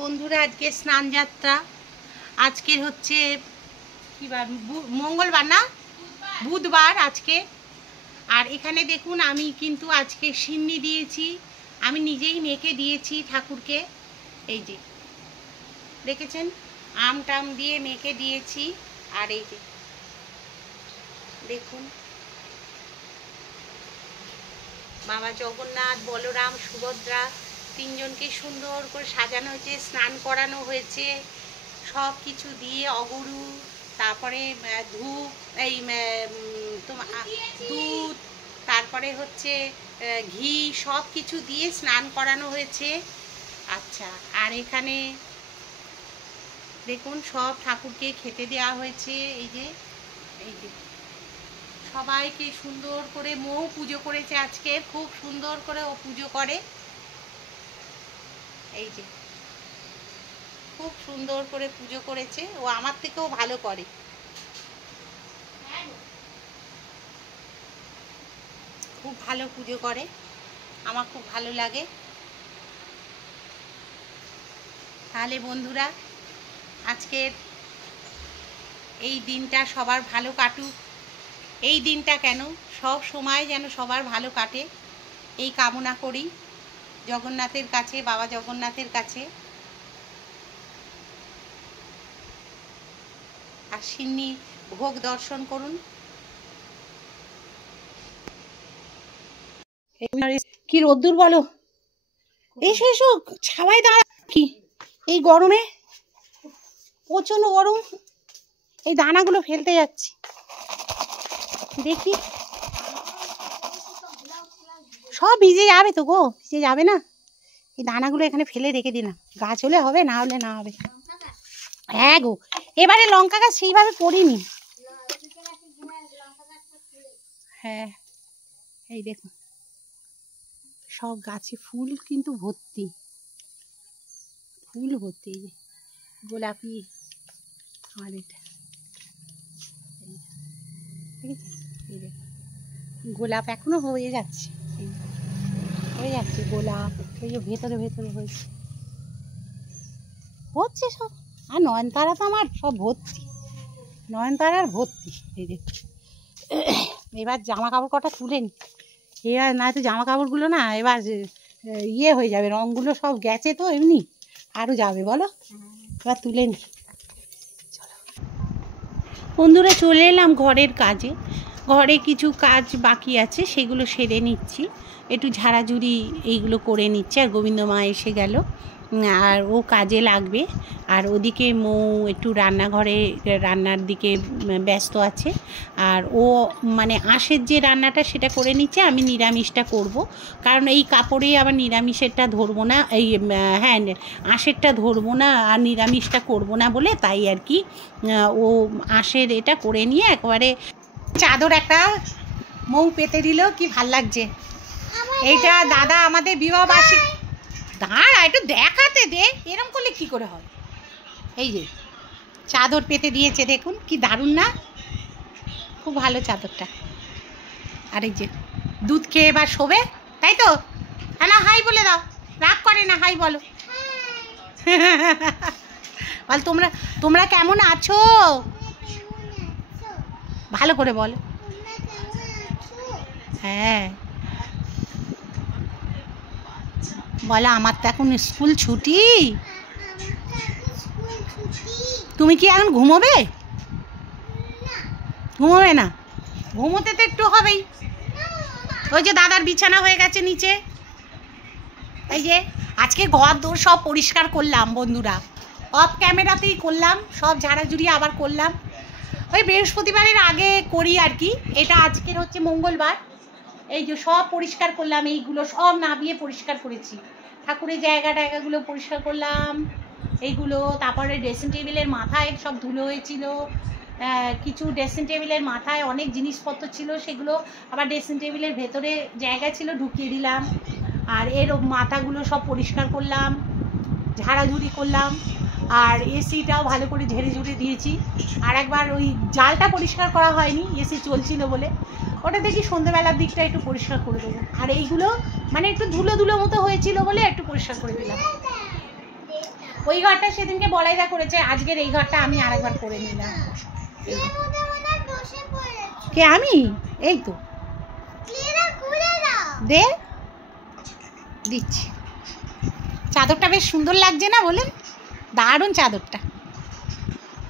বন্ধুরা আজকে স্নান যাত্রা। আজকের হচ্ছে কি বার, মঙ্গলবার না বুধবার আজকে। আর এখানে দেখুন আমি কিন্তু আজকে সিন্নি দিয়েছি, আমি নিজেই মেখে দিয়েছি ঠাকুরকে। এই যে দেখেছেন আম টাম দিয়ে মেখে দিয়েছি। আর এই যে দেখুন বাবা জগন্নাথ, বলরাম, সুভদ্রা তিনজনকে সুন্দর করে সাজানো হয়েছে, স্নান করানো হয়েছে সব কিছু দিয়ে, অগুরু, তারপরে ধূপ, এই তোমার দুধ, তারপরে হচ্ছে ঘি, সব কিছু দিয়ে স্নান করানো হয়েছে। আচ্ছা, আর এখানে দেখুন সব ঠাকুরকে খেতে দেওয়া হয়েছে। এই যে সবাইকে সুন্দর করে মৌ পুজো করেছে আজকে, খুব সুন্দর করে ও পুজো করে। এই যে খুব সুন্দর করে পুজো করেছে, ও আমার থেকেও ভালো করে। খুব ভালো পুজো করে, আমার খুব ভালো লাগে। তাহলে বন্ধুরা আজকের এই দিনটা সবার ভালো কাটুক। এই দিনটা কেন, সব সময় যেন সবার ভালো কাটে এই কামনা করি জগন্নাথের কাছে, বাবা জগন্নাথের কাছে। আর সিন্নি ভোগ দর্শন করুন। কি রোদ্দুর বলো, এসো এসো ছাওয়ায় দাঁড়া। কি এই গরমে, প্রচন্ড গরম, এই দানাগুলো ফেলতে যাচ্ছি। দেখি সব ভিজে যাবে তো গো, ভিজে যাবে না? এই দানাগুলো এখানে ফেলে রেখে দিলাম, গাছ হলে হবে, না হলে না হবে। হ্যাঁ গো, এবারে লঙ্কা গাছ সেইভাবে করিনি। হ্যাঁ এই দেখুন সব গাছে ফুল কিন্তু ভর্তি, ফুল ভর্তি। এই যে গোলাপি, আর এটা ঠিক আছে, এই দেখুন গোলাপ এখনো হয়ে যাচ্ছে, হয়ে যাচ্ছে গোলাপ। এই যে ভেতরে ভেতরে হয়েছে, হচ্ছে সব। আর নয়নতারা তো আমার সব ভর্তি, নয়নতারার ভর্তি। এই দেখুন এবার জামা কাপড় কটা তুলে নি, এবার না তো জামা কাপড়গুলো না এবার ইয়ে হয়ে যাবে, রঙগুলো সব গেছে তো এমনি, আরও যাবে বলো। এবার তুলে নি। চলো বন্ধুরা, চলে এলাম ঘরের কাজে। ঘরে কিছু কাজ বাকি আছে, সেগুলো সেরে নিচ্ছি, একটু ঝাড়াঝুড়ি এইগুলো করে নিচ্ছি। আর গোবিন্দ মা এসে গেল, আর ও কাজে লাগবে। আর ওদিকে মৌ একটু রান্নাঘরে রান্নার দিকে ব্যস্ত আছে। আর ও মানে আঁশের যে রান্নাটা সেটা করে নিচ্ছে, আমি নিরামিষটা করব। কারণ এই কাপড়েই আবার নিরামিষেরটা ধরবো না, এই হ্যাঁ আঁশেরটা ধরবো না আর নিরামিষটা করব না বলে, তাই আর কি ও আঁশের এটা করে নিয়ে একবারে চাদর একটা মৌ পেতে দিল, কি ভাল লাগছে। এইটা দাদা আমাদের বিবাহবার্ষিক, দাঁড়া একটু দেখাতে দে, এরম করলে কি করে হবে। এই যে চাদর পেতে দিয়েছে, দেখুন কি দারুণ না, খুব ভালো চাদরটা। আর এই যে দুধ খেয়ে এবার শোবে, তাই তো? হ্যাঁ না, হাই বলে দাও, রাগ করে না, হাই বলো। বল তোমরা, তোমরা কেমন আছো, ভালো করে বলো। হ্যাঁ বলো, আমার তো এখন স্কুল ছুটি। তুমি কি এখন ঘুমোবে? ঘুমোবে না? ঘুমোতে তো একটু হবেই। ওই যে দাদার বিছানা হয়ে গেছে নিচে। এই যে আজকে ঘর দোর সব পরিষ্কার করলাম বন্ধুরা, অফ ক্যামেরাতেই করলাম, সব ঝাড়াঝুড়ি আবার করলাম। ওই বৃহস্পতিবারের আগে করি আর কি, এটা আজকের হচ্ছে মঙ্গলবার। এই যে সব পরিষ্কার করলাম, এইগুলো সব নামিয়ে পরিষ্কার করেছি, ঠাকুরের জায়গাগুলো পরিষ্কার করলাম এইগুলো। তারপরে ড্রেসিং টেবিলের মাথায় সব ধুলো হয়েছিল, কিছু ড্রেসিং টেবিলের মাথায় অনেক জিনিসপত্র ছিল, সেগুলো আবার ড্রেসিং টেবিলের ভেতরে জায়গা ছিল ঢুকিয়ে দিলাম। আর এর মাথাগুলো সব পরিষ্কার করলাম, ঝাড়াঝুড়ি করলাম। আর এসিটাও ভালো করে ঝেড়ে ঝুড়ে দিয়েছি। আর একবার ওই জালটা পরিষ্কার করা হয়নি, এসি চলছিল বলে, ওটা দেখি সন্ধ্যেবেলার দিকটা একটু পরিষ্কার করে দেবো। আর এইগুলো মানে একটু ধুলো ধুলো মতো হয়েছিল বলে একটু পরিষ্কার করে দিলাম। ওই ঘরটা সেদিনকে বলাইদা করেছে, আজকের এই ঘরটা আমি আরেকবার করে নিলাম। কে আমি? এই তো দে দিচ্ছি। চাদরটা বেশ সুন্দর লাগছে না বলেন? দারুণ চাদরটা,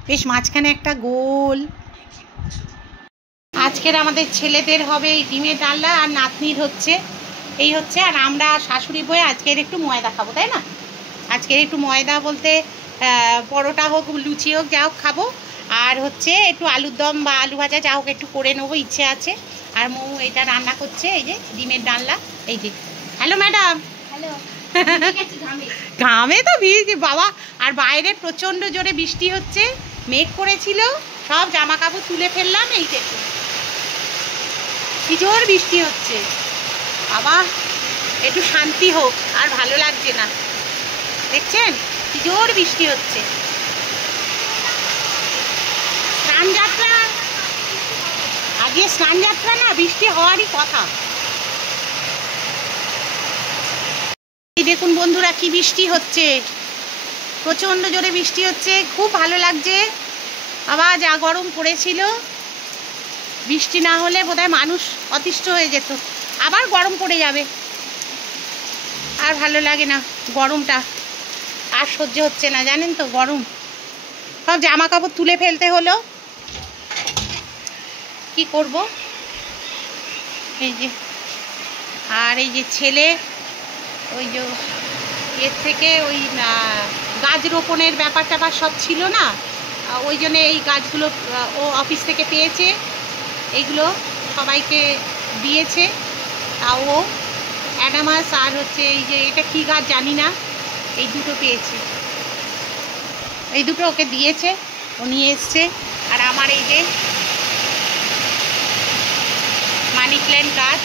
বেশ মাঝখানে একটা গোল। আজকের আমাদের ছেলেদের হবে ডিমের ডালনা, আর নাতনির হচ্ছে এই হচ্ছে। আর আমরা শাশুড়ি বয়ে আজকের একটু ময়দা খাবো, তাই না? আজকের একটু ময়দা বলতে পরোটা হোক, লুচি হোক, যা হোক খাবো। আর হচ্ছে একটু আলুর দম বা আলু ভাজা যা হোক একটু করে নেবো, ইচ্ছে আছে। আর মৌ এটা রান্না করছে, এই যে ডিমের ডালনা। এই যে হ্যালো ম্যাডাম। হ্যালো। ঘামে তো ভিজে বাবা। আর বাইরে প্রচণ্ড জোরে বৃষ্টি হচ্ছে, মেঘ করেছিল, সব জামা কাপড় তুলে ফেললাম। এই দেখুন কি জোর বৃষ্টি হচ্ছে বাবা, একটু শান্তি হোক, আর ভালো লাগছে না। দেখছেন কি জোর বৃষ্টি হচ্ছে। স্নানযাত্রা, আজকে স্নানযাত্রা না, বৃষ্টি হওয়ারই কথা। এই দেখুন বন্ধুরা কি বৃষ্টি হচ্ছে, প্রচণ্ড জোরে বৃষ্টি হচ্ছে, খুব ভালো লাগছে। আবার যা গরম পড়েছিল, বৃষ্টি না হলে বোধহয় মানুষ অতিষ্ঠ হয়ে যেত। আবার গরম পড়ে যাবে, আর ভালো লাগে না গরমটা, আর সহ্য হচ্ছে না জানেন তো গরম। সব জামা কাপড় তুলে ফেলতে হলো, কি করব। এই যে, আর এই যে ছেলে ওই যে এর থেকে ওই গাছ রোপণের ব্যাপার ট্যাপার সব ছিল না, ওই জন্যে এই গাছগুলো ও অফিস থেকে পেয়েছে, এইগুলো সবাইকে দিয়েছে। তাও ও অ্যাডামাস আর হচ্ছে এই যে এটা কী গাছ জানি না, এই দুটো পেয়েছে, এই দুটো ওকে দিয়েছে, ও নিয়ে এসছে। আর আমার এই যে মানি প্ল্যান্ট গাছ,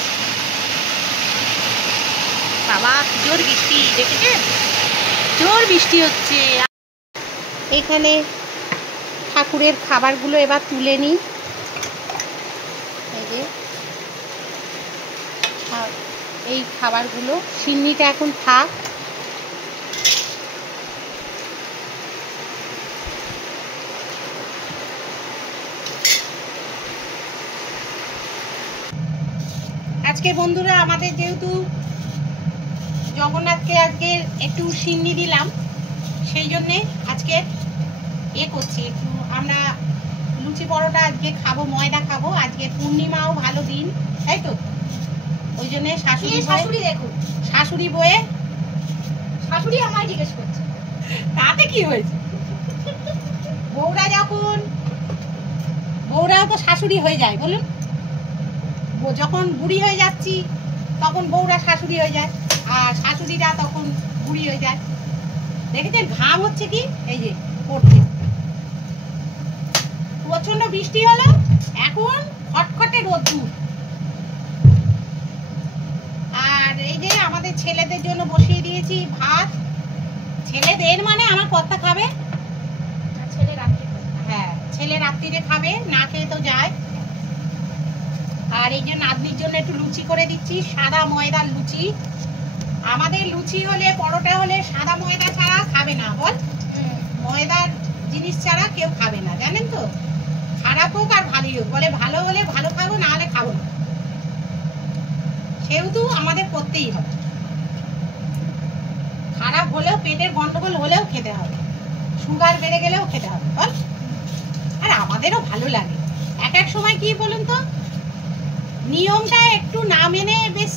বাবা জোর বৃষ্টি, দেখেছেন জোর বৃষ্টি হচ্ছে। এখানে ঠাকুরের খাবারগুলো এবার তুলে নিই। এই যে এই খাবারগুলো, সিন্নিটা এখন থাক। আজকে বন্ধুরা আমাদের যেহেতু জগন্নাথকে আজকে একটু সিন্নি দিলাম, সেই জন্যে আজকে করছি একটু আমরা লুচি পরোটা আজকে খাবো, ময়দা খাবো। আজকে পূর্ণিমাও ভালো দিন, তাই তো? ওই জন্যে শাশুড়ি দেখুন, শাশুড়ি বয়ে শাশুড়ি আমায় জিজ্ঞেস করছে, তাতে কি হয়েছে? বউরা যখন, বউরাও তো শাশুড়ি হয়ে যায় বলুন। যখন বুড়ি হয়ে যাচ্ছি তখন বউরা শাশুড়ি হয়ে যায়, আর শাশুড়িরা তখন বুড়ি হয়ে যায়। দেখেছেন ঘাম হচ্ছে কি, এই যে পড়ছে। প্রচন্ড বৃষ্টি হলো, এখন খটখটে রোদ্দুর। আর এই যে আমাদের ছেলেদের জন্য বসিয়ে দিয়েছি ভাত। ছেলেদের মানে আমার কর্তা খাবে, ছেলে রাত্রি, হ্যাঁ ছেলে রাত্রিরে খাবে, না খেয়ে তো যায়। আর এই যে নাতনির জন্য একটু লুচি করে দিচ্ছি, সাদা ময়দার লুচি। আমাদের লুচি হলে, পরোটা হলে সাদা ময়দা ছাড়া খাবে না, বল ময়দার জিনিস ছাড়া কেউ খাবে না, জানেন তো? খারাপ হোক আর ভালোই হোক, বলে ভালো হলে ভালো খাবো, না হলে খাবো না। সেহেতু আমাদের করতেই হবে, খারাপ হলেও, পেটের গন্ডগোল হলেও খেতে হবে, সুগার বেড়ে গেলেও খেতে হবে, বল। আর আমাদেরও ভালো লাগে। এক এক সময় কি বলুন তো, নিয়মটা একটু না মেনে বেশ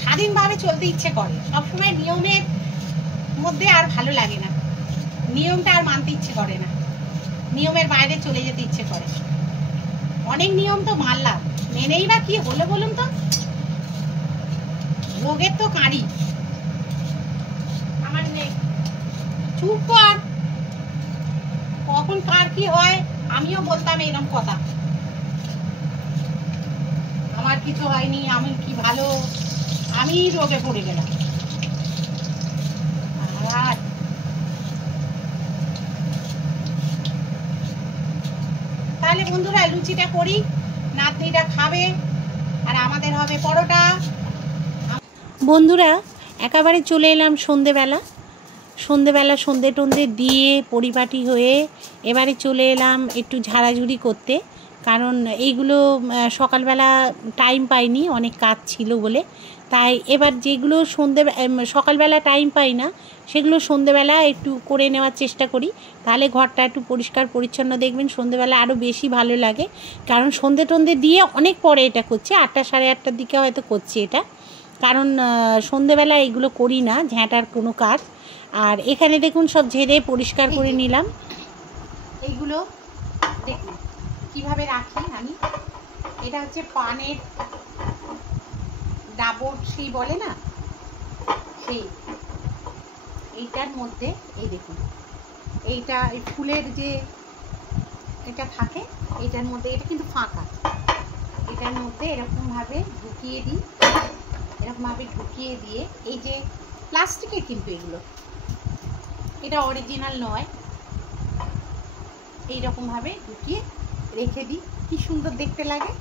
স্বাধীনভাবে চলতে ইচ্ছে করে। সবসময় নিয়মের মধ্যে আর ভালো লাগে না, নিয়মটা আর মানতে ইচ্ছে করে না, নিয়মের বাইরে চলে যেতে ইচ্ছে করে। অনেক নিয়ম তো মানলাম, মেনেই বা কি হলো বলুন তো? রোগের তো কাঁড়ি আমার নেই। চুপ কর, কখন কার কি হয় আমিও বলতাম এরকম কথা। আমার কিছু হয়নি, আমি কি ভালো, আমি রোগে পড়ে গেলাম। আর তাহলে বন্ধুরা লুচিটা করি, নাতনিটা খাবে, আর আমাদের হবে পরোটা। বন্ধুরা একেবারে চলে এলাম সন্ধেবেলা। সন্ধেবেলা সন্ধে টন্ধে দিয়ে পরিপাটি হয়ে এবারে চলে এলাম একটু ঝাড়াঝুড়ি করতে, কারণ এইগুলো সকালবেলা টাইম পাইনি, অনেক কাজ ছিল বলে। তাই এবার যেগুলো সকালবেলা টাইম পাই না সেগুলো সন্ধেবেলা একটু করে নেওয়ার চেষ্টা করি, তাহলে ঘরটা একটু পরিষ্কার পরিচ্ছন্ন দেখবেন সন্ধেবেলা আরও বেশি ভালো লাগে। কারণ সন্ধে টন্ধে দিয়ে অনেক পরে এটা করছি, 8টা সাড়ে 8টার দিকে হয়তো করছি এটা, কারণ সন্ধেবেলা এগুলো করি না ঝ্যাঁটার কোনো কাজ। আর এখানে দেখুন সব ঝেড়ে পরিষ্কার করে নিলাম। এইগুলো দেখুন কীভাবে রাখি আমি। এটা হচ্ছে পানের ডাবর সেই বলে না, সেই এইটার মধ্যে এই দেখুন এইটা এই ফুলের যে এটা থাকে এইটার মধ্যে, এটা কিন্তু ফাঁকা, এটার মধ্যে এরকমভাবে ঢুকিয়ে দিই, এরকমভাবে ঢুকিয়ে দিয়ে এই যে প্লাস্টিকের কিন্তু এগুলো, এটা অরিজিনাল নয়, এইরকমভাবে ঢুকিয়ে রেখে দিই। কি সুন্দর দেখতে লাগে,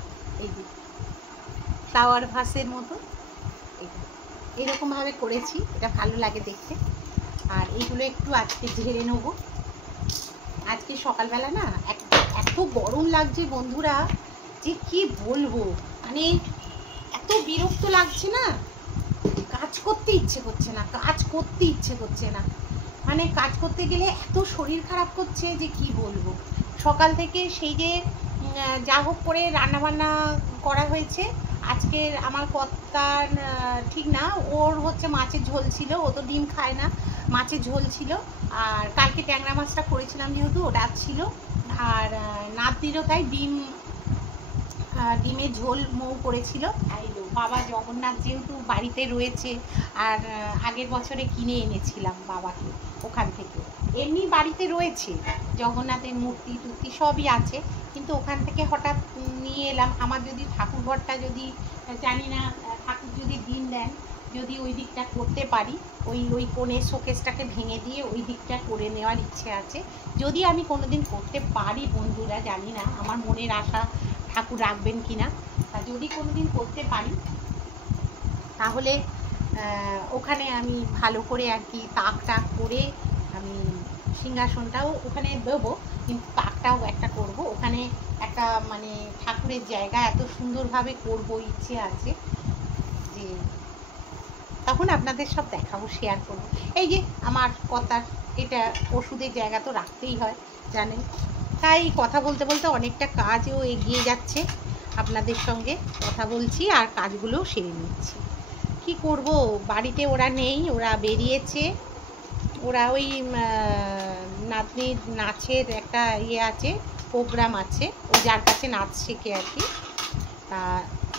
এই যে ফ্লাওয়ার ভাসের মতো এটা এরকমভাবে করেছি, এটা ভালো লাগে দেখতে। আর এইগুলো একটু আজকে ঝেড়ে নেবো। আজকে সকালবেলা না এত গরম লাগছে বন্ধুরা যে কি বলবো, মানে এত বিরক্ত লাগছে না, কাজ করতে ইচ্ছে করছে না, কাজ করতে ইচ্ছে করছে না, মানে কাজ করতে গেলে এত শরীর খারাপ করছে যে কি বলবো। সকাল থেকে সেই যে যা হোক করে রান্নাবান্না করা হয়েছে। আজকের আমার কর্তার ঠিক না, ওর হচ্ছে মাছের ঝোল ছিল, ও তো ডিম খায় না, মাছের ঝোল ছিল। আর কালকে ট্যাংরা মাছটা করেছিলাম যেহেতু ওটা ছিল, আর নাতনিরও তাই ডিমের ঝোল মৌ করেছিল। আইলো বাবা জগন্নাথ যেহেতু বাড়িতে রয়েছে, আর আগের বছরে কিনে এনেছিলাম বাবাকে ওখান থেকে, এমনি বাড়িতে রয়েছে জগন্নাথের মূর্তি টুর্তি সবই আছে, কিন্তু ওখান থেকে হঠাৎ নিয়ে এলাম। আমার যদি ঠাকুরঘরটা যদি জানি না ঠাকুর যদি দিন দেন, যদি ওই দিকটা করতে পারি, ওই কোণের শোকেসটাকে ভেঙে দিয়ে ওই দিকটা করে নেওয়ার ইচ্ছে আছে। যদি আমি কোনোদিন করতে পারি বন্ধুরা, জানি না আমার মনের আশা ঠাকুর রাখবেন কিনা, তা যদি কোনোদিন করতে পারি তাহলে ওখানে আমি ভালো করে আর কি তাক টাক করে আমি সিংহাসনটাও ওখানে দেবো, কিন্তু তাকটাও একটা করব ওখানে, একটা মানে ঠাকুরের জায়গা এত সুন্দরভাবে করব ইচ্ছে আছে যে তখন আপনাদের সব দেখাবো, শেয়ার করবো। এই যে আমার কথার এটা ওষুধের জায়গা তো রাখতেই হয় জানেন, তাই কথা বলতে বলতে অনেকটা কাজও এগিয়ে যাচ্ছে, আপনাদের সঙ্গে কথা বলছি আর কাজগুলোও সেরে নিচ্ছি। কি করব, বাড়িতে ওরা নেই, ওরা বেরিয়েছে, ওরা ওই নাতনির নাচের একটা ইয়ে আছে, প্রোগ্রাম আছে, ও যার কাছে নাচ শেখে আর কি, তা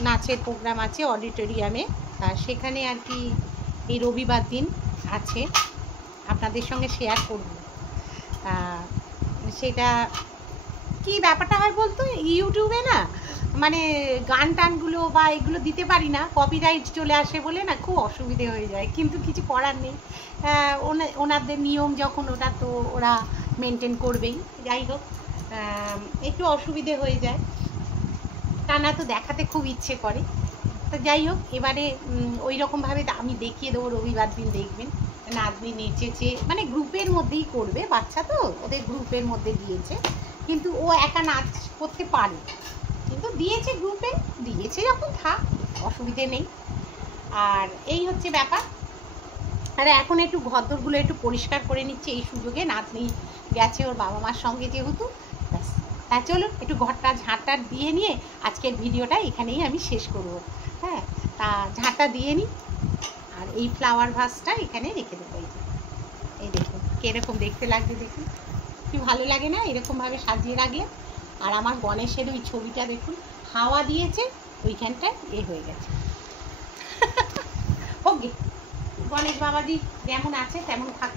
নাচের প্রোগ্রাম আছে অডিটোরিয়ামে, তা সেখানে আর কি এই রবিবার দিন আছে, আপনাদের সঙ্গে শেয়ার করব। সেটা কি ব্যাপারটা হয় বলতো, ইউটিউবে না মানে গান টানগুলো বা এগুলো দিতে পারি না, কপিরাইট চলে আসে বলে না খুব অসুবিধে হয়ে যায়, কিন্তু কিছু করার নেই, ওনাদের নিয়ম যখন, ওটা তো ওরা মেনটেন করবেই। যাই হোক একটু অসুবিধে হয়ে যায়, তা না তো দেখাতে খুব ইচ্ছে করে। তা যাই হোক এবারে ওই রকমভাবে আমি দেখিয়ে দেবো, রবিবার দিন দেখবেন নাতনি নেচেছে, মানে গ্রুপের মধ্যেই করবে, বাচ্চা তো ওদের গ্রুপের মধ্যে দিয়েছে, কিন্তু ও একা নাচ করতে পারে, কিন্তু দিয়েছে গ্রুপে, দিয়েছে যখন থাক, অসুবিধে নেই। আর এই হচ্ছে ব্যাপার। আর এখন একটু ঘরদোরগুলো একটু পরিষ্কার করে নিচ্ছে এই সুযোগে, নাতনি গেছে ওর বাবা মার সঙ্গে যেহেতু, ব্যাস। তা চলুন একটু ঘরটা ঝাঁটা দিয়ে নিয়ে আজকের ভিডিওটা এখানেই আমি শেষ করব। হ্যাঁ, তা ঝাঁটা দিয়ে নিই, আর এই ফ্লাওয়ার ভাসটা এখানে রেখে দেবো। এই দেখুন কীরকম দেখতে লাগছে, দেখুন কি ভালো লাগে না এরকমভাবে সাজিয়ে রাখলে। আর আমার গণেশের ওই ছবিটা দেখুন, হাওয়া দিয়েছে ওইখানটায় হয়ে গেছে। ওকে, গণেশ বাবাজি যেমন আছে তেমন থাক।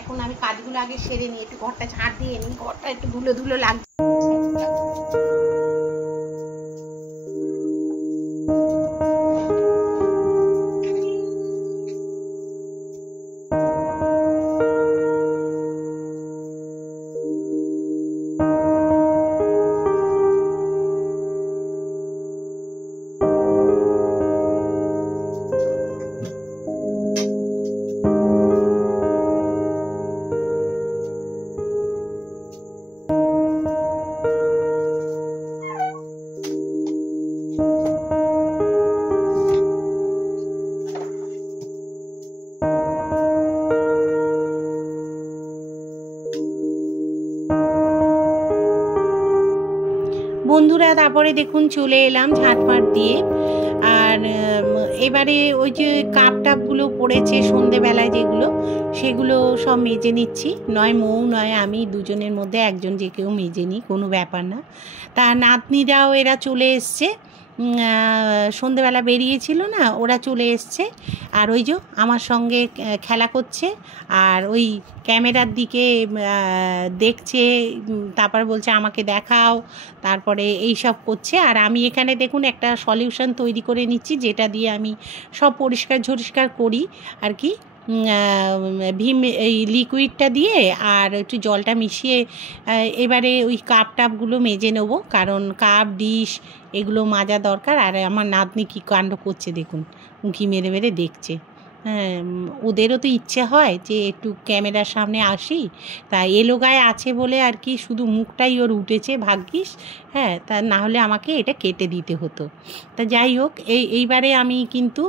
এখন আমি কাজগুলো আগে সেরে নিই, একটু ঘরটা ঝাঁট দিয়ে নিই, ঘরটা একটু ধুলো ধুলো লাগছে। তারপরে দেখুন চলে এলাম ঝাঁটফাট দিয়ে। আর এবারে ওই যে কাপ টাপগুলো পড়েছে সন্ধেবেলায় যেগুলো, সেগুলো সব মেজে নিচ্ছি। নয় মৌ নয় আমি, দুজনের মধ্যে একজন যে কেউ মেজে নিই, কোনো ব্যাপার না। তা নাতনিরাও এরা চলে এসছে, সন্ধেবেলা বেরিয়েছিল না, ওরা চলে এসছে। আর ওই যে আমার সঙ্গে খেলা করছে, আর ওই ক্যামেরার দিকে দেখছে, তারপর বলছে আমাকে দেখাও, তারপরে এই সব করছে। আর আমি এখানে দেখুন একটা সলিউশন তৈরি করে নিচ্ছি, যেটা দিয়ে আমি সব পরিষ্কার ঝরিষ্কার করি আর কি। ভিম এই লিকুইডটা দিয়ে আর একটু জলটা মিশিয়ে এবারে ওই কাপ টাপগুলো মেজে নেব, কারণ কাপ ডিশ এগুলো মাজা দরকার। আর আমার নাতনি কী কাণ্ড করছে দেখুন, উঁকি মেরে মেরে দেখছে। হ্যাঁ, ওদেরও তো ইচ্ছে হয় যে একটু ক্যামেরার সামনে আসি, তা এলো গায়ে আছে বলে আর কি শুধু মুখটাই ওর উঠেছে ভাগ্যিস। হ্যাঁ, তা না হলে আমাকে এটা কেটে দিতে হতো। তা যাই হোক, এইবারে আমি কিন্তু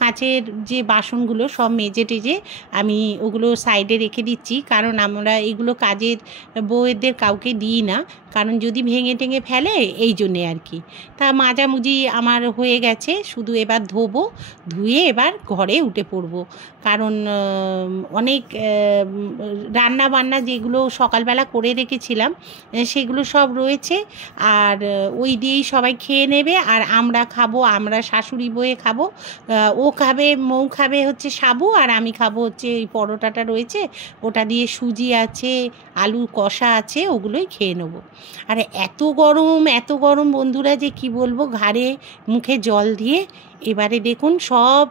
কাঁচের যে বাসনগুলো সব মেজে টেজে আমি ওগুলো সাইডে রেখে দিচ্ছি, কারণ আমরা এগুলো কাজের বউয়েদের কাউকে দিই না, কারণ যদি ভেঙে টেঙে ফেলে, এই জন্যে আর কি। তা মাজামুজি আমার হয়ে গেছে, শুধু এবার ধোবো, ধুয়ে এবার ঘরে উঠে পড়বো, কারণ অনেক রান্না বান্না যেগুলো সকালবেলা করে রেখেছিলাম সেগুলো সব রয়েছে। আর ওই দিয়েই সবাই খেয়ে নেবে, আর আমরা খাবো, আমরা শাশুড়ি বয়ে খাবো। ও খাবে, মৌ খাবে হচ্ছে সাবু, আর আমি খাবো হচ্ছে এই পরোটাটা রয়েছে, ওটা দিয়ে সুজি আছে, আলু কষা আছে, ওগুলোই খেয়ে নেবো। আর এত গরম বন্ধুরা, যে কি বলবো, ঘাড়ে মুখে জল দিয়ে। এবারে দেখুন সব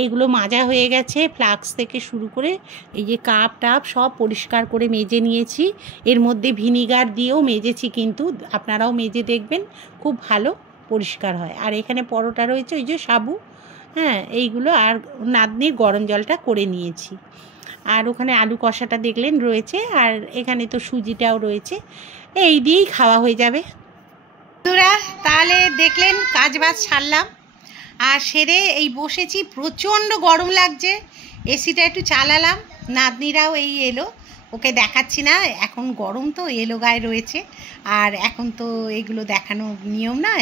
এইগুলো মাজা হয়ে গেছে, ফ্লাক্স থেকে শুরু করে এই যে কাপ টাপ সব পরিষ্কার করে মেজে নিয়েছি। এর মধ্যে ভিনিগার দিয়েও মেজেছি, কিন্তু আপনারাও মেজে দেখবেন, খুব ভালো পরিষ্কার হয়। আর এখানে পরোটা রয়েছে, ওই যে সাবু, হ্যাঁ এইগুলো, আর নাতনির গরম জলটা করে নিয়েছি। আর ওখানে আলু কষাটা দেখলেন রয়েছে, আর এখানে তো সুজিটাও রয়েছে, এই দিয়েই খাওয়া হয়ে যাবে। বন্ধুরা, তাহলে দেখলেন কাজ বাজ সারলাম, আর সেরে এই বসেছি। প্রচণ্ড গরম লাগছে, এসিটা একটু চালালাম। নাতনিরাও এই এলো, ওকে দেখাচ্ছি না এখন, গরম তো, এলো গায়ে রয়েছে। আর এখন তো এগুলো দেখানো নিয়ম না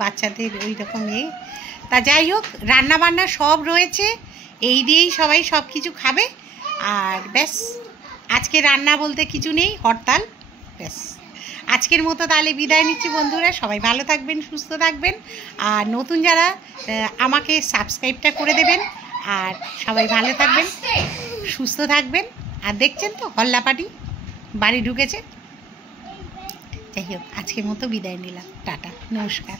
বাচ্চাদের, ওই রকম তা যাই হোক, রান্নাবান্না সব রয়েছে, এই দিয়েই সবাই সব কিছু খাবে। আর ব্যাস, আজকে রান্না বলতে কিছু নেই, হরতাল। ব্যাস, আজকের মতো তাহলে বিদায় নিচ্ছি বন্ধুরা। সবাই ভালো থাকবেন, সুস্থ থাকবেন, আর নতুন যারা আমাকে সাবস্ক্রাইবটা করে দেবেন। আর সবাই ভালো থাকবেন, সুস্থ থাকবেন। আর দেখছেন তো হল্লাপাটি বাড়ি ঢুকেছে। যাই হোক, আজকের মতো বিদায় নিলাম, টাটা, নমস্কার।